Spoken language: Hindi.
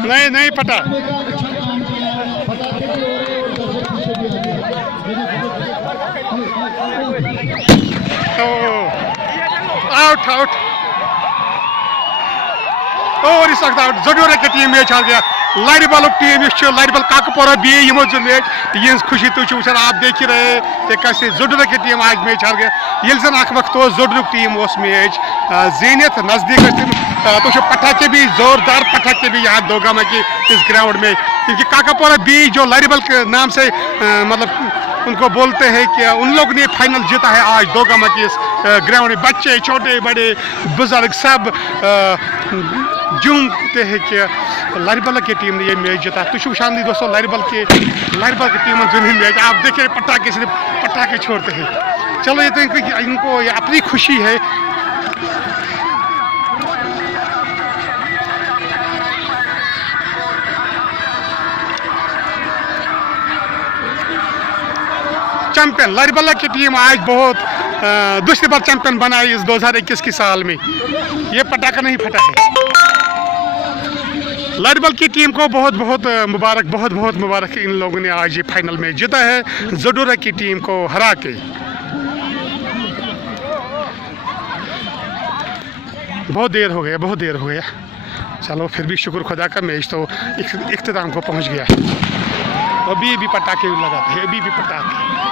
नहीं नहीं पटा। आउट आउट और इस वक्त आउट जडोरा की टीम मैच हार गया। लाइडबल टीम लाइडबल काकपोरा बी यमो जो मैच ये खुशी तुम वो आप देख रहे थे कैसे जडोरा की टीम आज मैच हार गया। ये जन अख वक्त जडोर टीम मैच जीनित नजदीक तुम पटाखे भी जोरदार पटाखे भी यहाँ दोगामा की इस ग्राउंड में, क्योंकि काकापोरा बी जो लाइडबल के नाम से मतलब उनको बोलते हैं कि उन लोग ने फाइनल जीता है आज दोगामा की इस ग्राउंड में। बच्चे छोटे बड़े बुजुर्ग सब झूमते हैं कि लाइडबल की टीम ने ये मैच जीता। तुम शान दोस्तों लाइडबल की टीम जुनी मैच आप देखिए पटाखे सिर्फ पटाखे छोड़ते हैं। चलो ये तो इनको ये अपनी खुशी है। चैंपियन लाइडबल की टीम आज बहुत दूसरी बार चैंपियन बना है इस 2021 की साल में। ये पटाखा नहीं फटा है। लाइडबल की टीम को बहुत बहुत मुबारक इन लोगों ने आज ये फाइनल में जीता है जडोरा की टीम को हरा के। बहुत देर हो गया। चलो फिर भी शुक्र खुदा का मैच तो इख्तिताम को पहुंच गया है। अभी भी पटाखे लगाते हैं, अभी भी पटाखे।